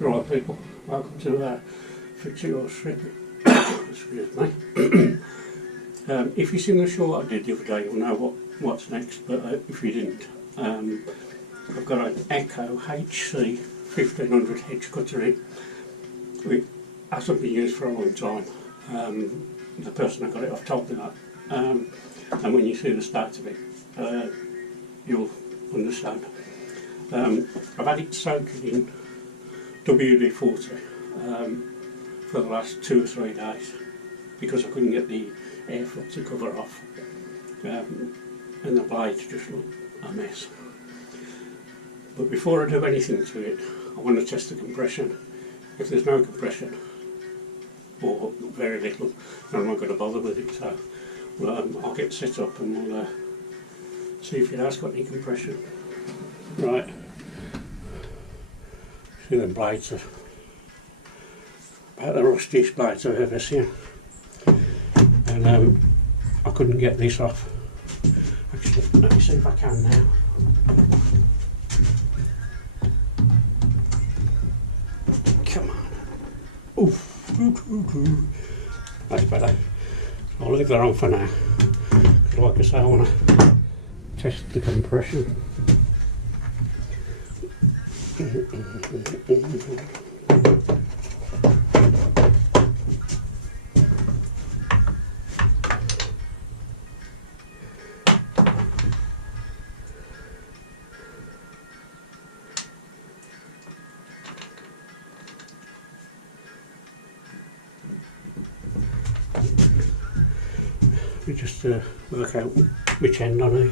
Right people, welcome to Fix It or Strip It. Excuse me. If you've seen the short I did the other day, you'll know what's next, but if you didn't, I've got an Echo hc-1500 hedge cutter in. It hasn't been used for a long time. The person that got it off told me that. And when you see the state of it, you'll understand. I've had it soaking in WD-40 for the last 2 or 3 days because I couldn't get the air filter cover off, and the blades just look a mess. But before I do anything to it, I want to test the compression. If there's no compression, or very little, then I'm not going to bother with it. So I'll get set up and we'll see if it has got any compression. Right. See the blades are about the rustiest blades I've ever seen, and I couldn't get this off. Actually, let me see if I can now. Come on. Oof. That's better. I'll leave that on for now. Like I say, I want to test the compression. We just work out which end I need.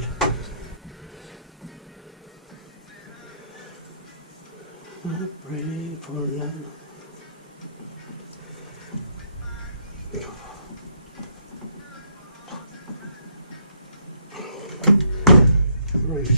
Ready for love. Right.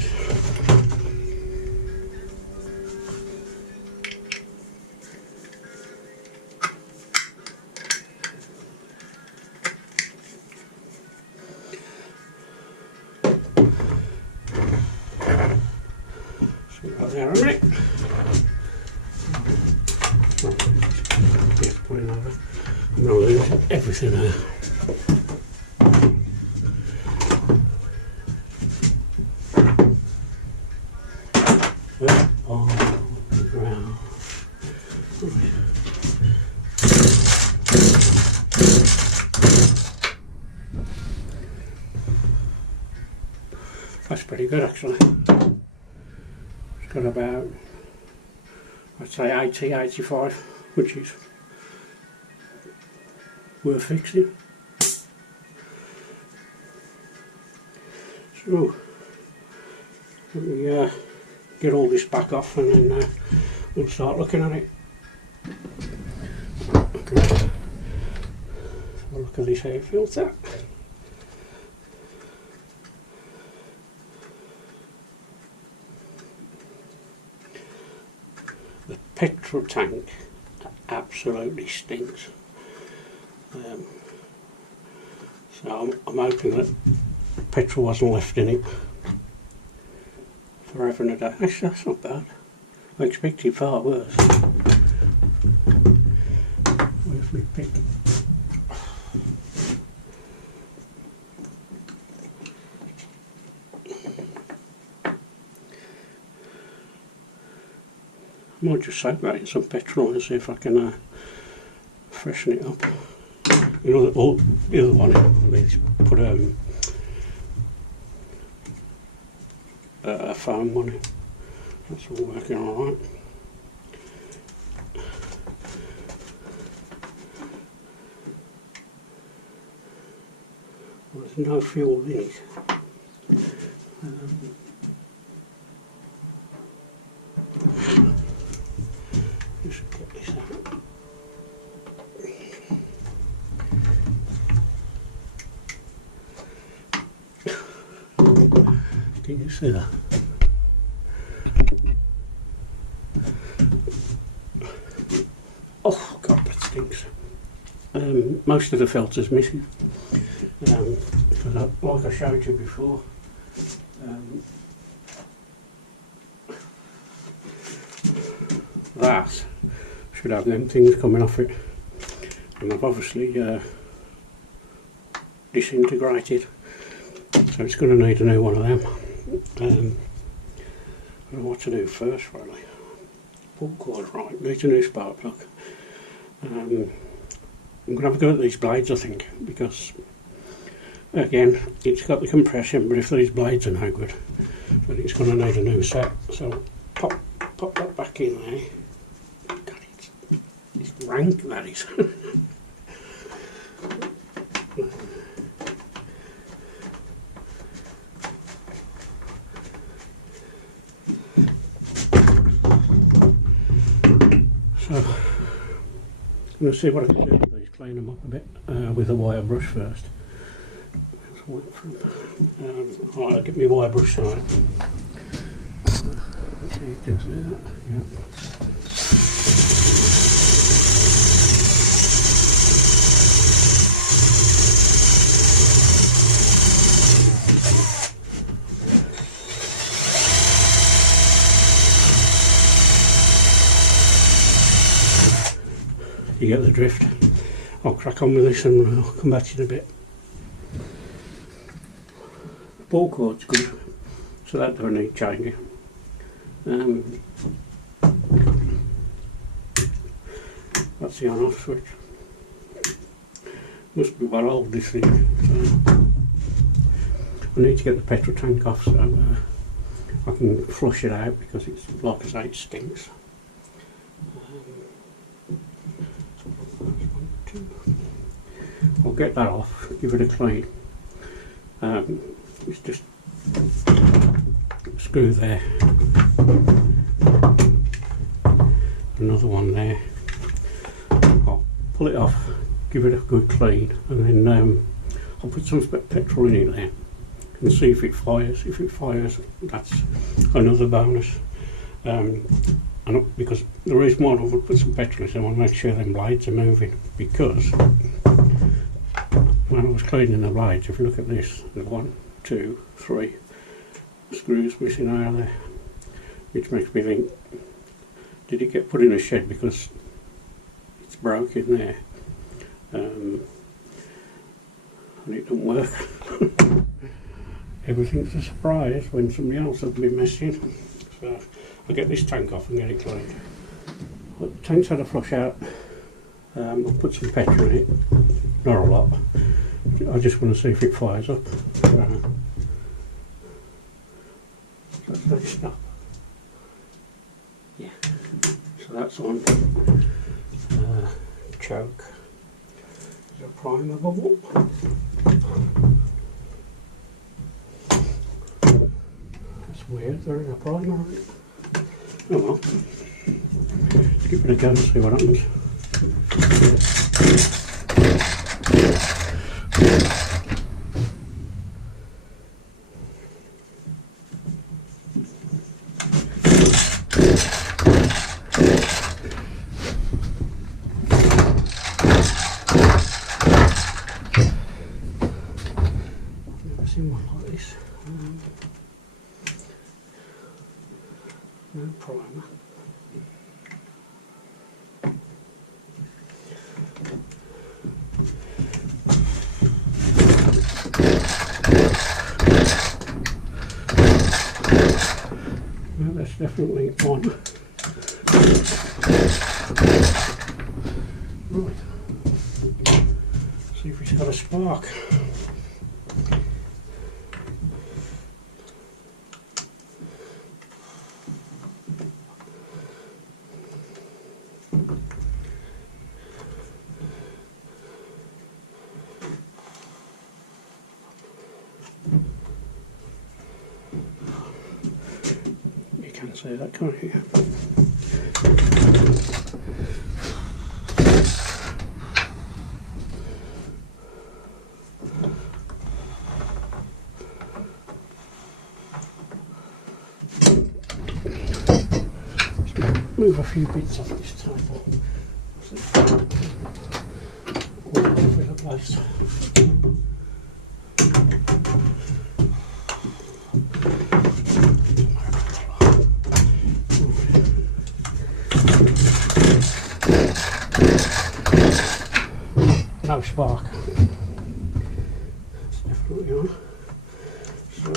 So right there on it. I'm going to lose everything now. Up on the ground. That's pretty good actually. It's got about, I'd say 80, 85, which is worth fixing. So let me get all this back off and then we'll start looking at it. Okay. Have a look at this air filter. The petrol tank absolutely stinks. So I'm hoping that petrol wasn't left in it forever and a day. Actually, that's not bad. I expected far worse. Where's my pick? I might just soak that in some petrol and see if I can freshen it up. You know, the other one, we put a foam on it. That's all working alright. Well, there's no fuel in it. Just get this out. Can you see that? Oh God, that stinks. Most of the filter's missing. Because like I showed you before, that should have them things coming off it, and I've obviously disintegrated, so it's going to need a new one of them. I don't know what to do first really. Pull cord, right, needs a new spark plug. I'm going to have a go at these blades I think, because again it's got the compression, but if these blades are no good then it's going to need a new set. So pop that back in there. God, it's rank, that is. So I'm going to see what I can do with these, clean them up a bit with a wire brush first. Right, I'll get my wire brush side. Yeah. You get the drift. I'll crack on with this and I'll come back to you in a bit. Ball cord's good, so that don't need changing. That's the on off switch. Must be well old, this thing. I need to get the petrol tank off so I can flush it out, because it's, like I say, it stinks. I'll get that off, give it a clean. It's just screw there, another one there. I'll pull it off, give it a good clean, and then I'll put some petrol in it there and see if it fires. If it fires, that's another bonus. And because the reason why I would put some petrol is I want to make sure them blades are moving, because when I was cleaning the blades, if you look at this, there's 1, 2, 3 screws missing out of there, which makes me think, did it get put in a shed because it's broke in there, and it don't work. Everything's a surprise when somebody else has been messing. So I'll get this tank off and get it cleaned. Well, the tank's had a flush out. I'll put some petrol in it, not a lot. I just want to see if it fires up. Let it stop. Yeah. So that's on. Choke. There's a primer bubble. That's weird. There is a primer on it. Oh well. Let's give it a go and see what happens. Never seen one like this. No primer. Well, that's definitely on. Right. See if it's got a spark. You can say that, can't you? Move a few bits off this table. All over the place. spark. It's definitely on. So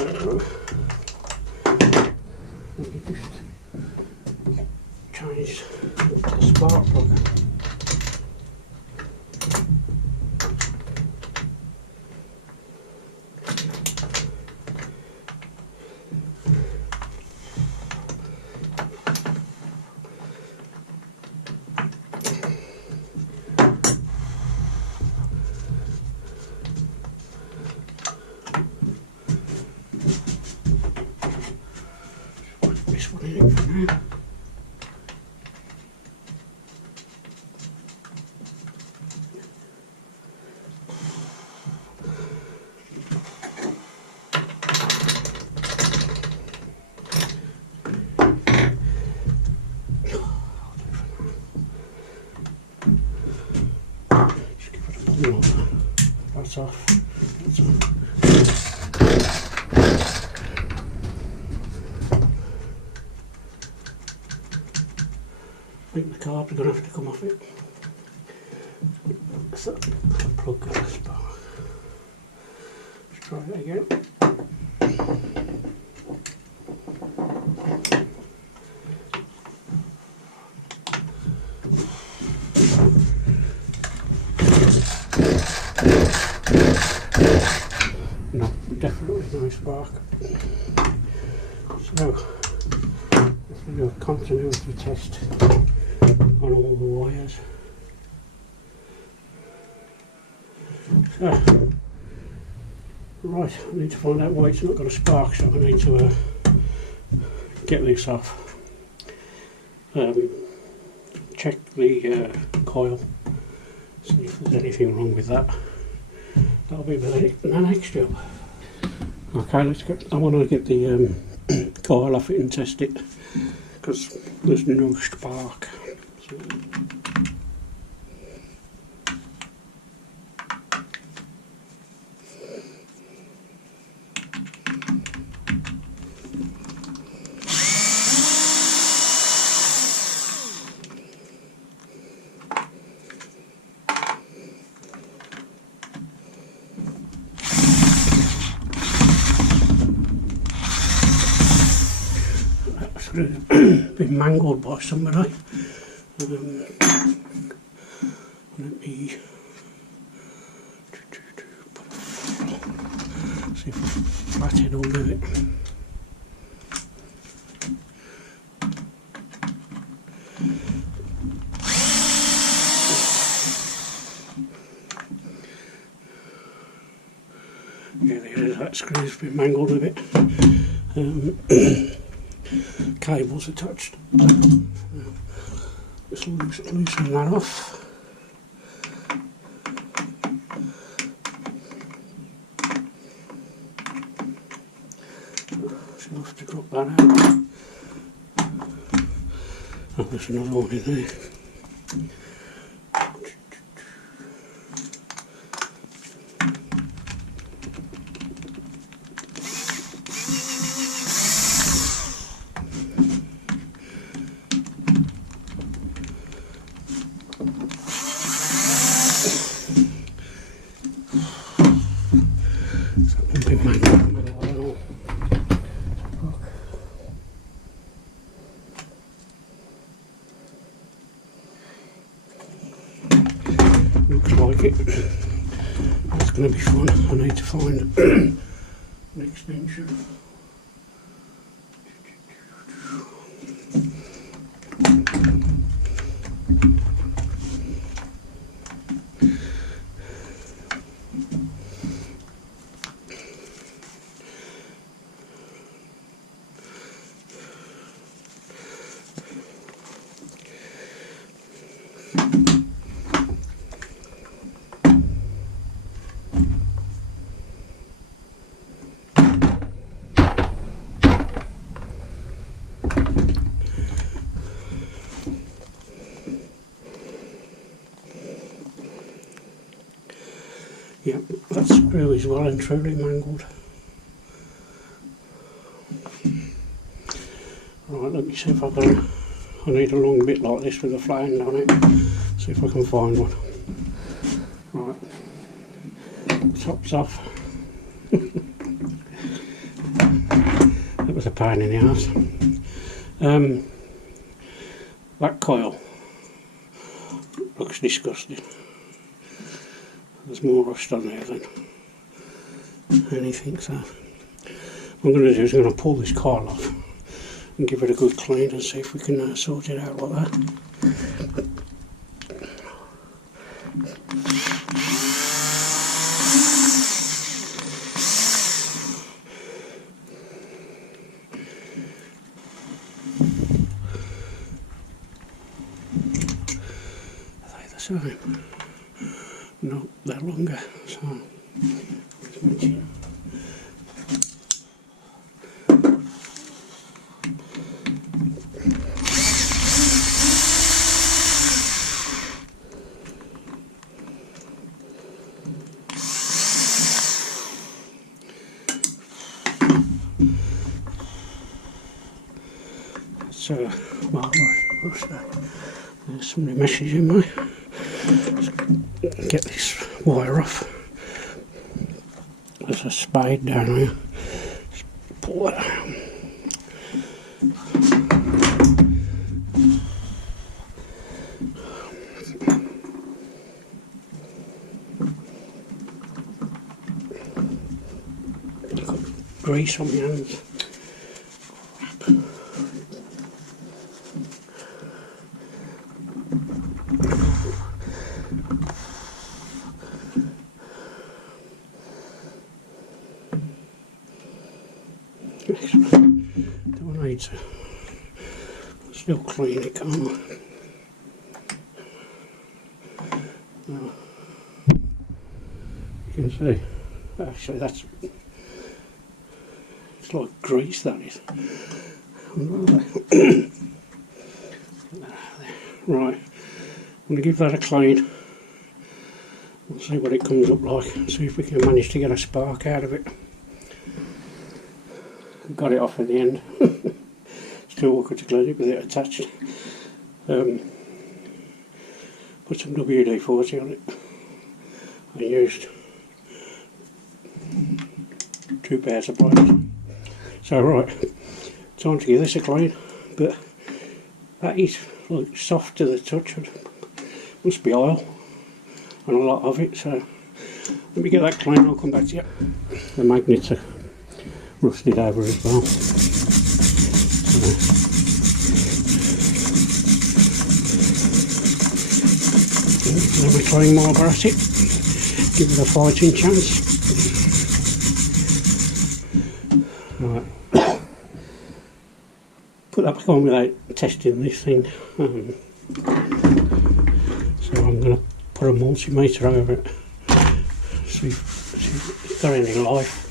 let me just change the spark plug. This one in for now. Just give it a pull. That's off. That's on. I think the carbs are going to have to come off it. So, plug that spark. Let's try it again. No, definitely no spark. So, let's do a continuity test on all the wires. So, right, I need to find out why it's not got a spark, so I need to get this off. Check the coil, see if there's anything wrong with that. That'll be the next job. Okay, let's go. I want to get the coil off it and test it, because there's no spark. So, been mangled by somebody. Let me see if I flat it or move it. Yeah, there's that screw's been mangled a bit. Cables attached. Just loosen that off. So I'll have to drop that out. Oh, there's another one in there. Looks like it. That's going to be fun. I need to find an extension. Yeah, that screw is well and truly mangled. Right, let me see if I can. I need a long bit like this with a flat end on it. See if I can find one. Right. Tops off. That was a pain in the arse. That coil looks disgusting. There's more rust on there than anything, so what I'm going to do is I'm going to pull this coil off and give it a good clean and see if we can sort it out like that. So, no, they're longer, so so, well, there's somebody messaging me. Get this wire off. There's a spade down here. Just pull it out. I've got grease on my hands. Don't need to still clean it, can't I? No. You can see, actually that's, it's like grease, that is. Right, I'm going to give that a clean. We'll see what it comes up like, see if we can manage to get a spark out of it. Got it off at the end. Still awkward to clean it with it attached. Put some WD-40 on it. I used 2 pairs of pliers. So right, time to give this a clean. But that is like soft to the touch. Must be oil and a lot of it. So let me get that clean. I'll come back to you. The magnets are rusted over as well. Let me try more at it, give it a fighting chance. Right. Put that back on without testing this thing. So I'm going to put a multimeter over it, see if it's got any life.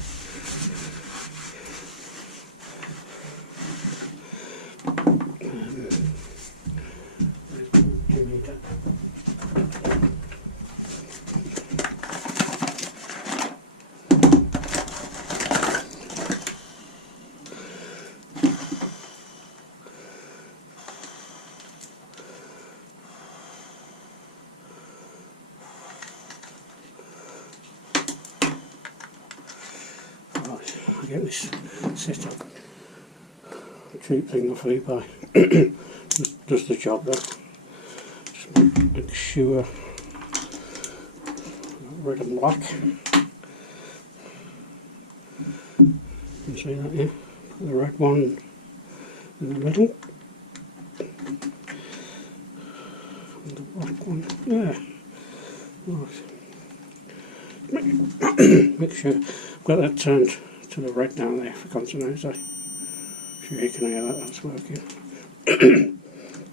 I'll get this set up. Cheap thing off eBay. Does the job though. Just make sure red and black. You can see that here. Put the red one in the middle. And the black one there. Right. Make sure I've got that turned to the red down there for continuity. Sure you can hear that, that's working.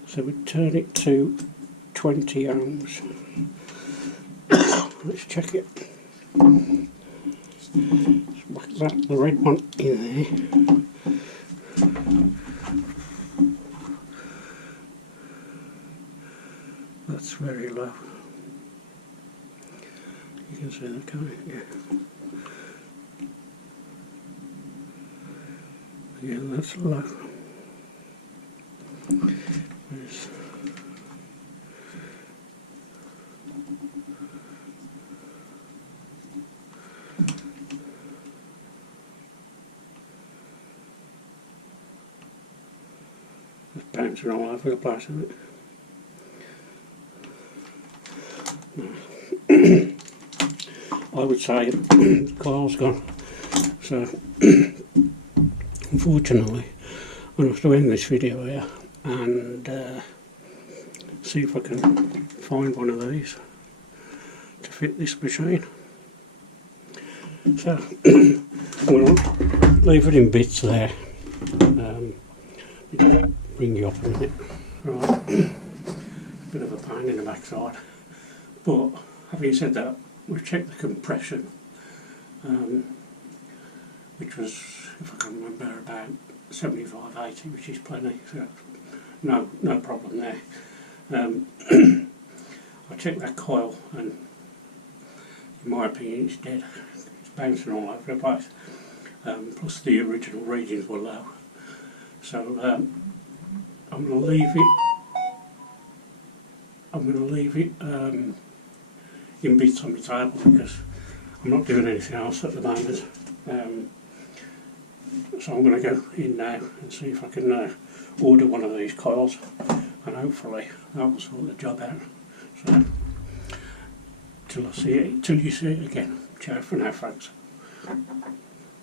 So we turn it to 20 ohms. Let's check it. Let's whack that, the red one in there. That's very low. You can see that coming, yeah. Again, that's low. There's bouncing all over the place, isn't it? I would say the coil's gone. So unfortunately I'm going to have to end this video here and see if I can find one of these to fit this machine. So I'm going to leave it in bits there. Bring you up a minute. Right. Bit of a pain in the backside, but having said that, we've checked the compression, which was, if I can remember, about 75, 80, which is plenty, so no problem there. I checked that coil and in my opinion it's dead. It's bouncing all over the place. Plus the original readings were low. So I'm going to leave it in bits on my table because I'm not doing anything else at the moment. So I'm going to go in now and see if I can order one of these coils, and hopefully that will sort the job out. So till you see it again. Ciao for now, folks.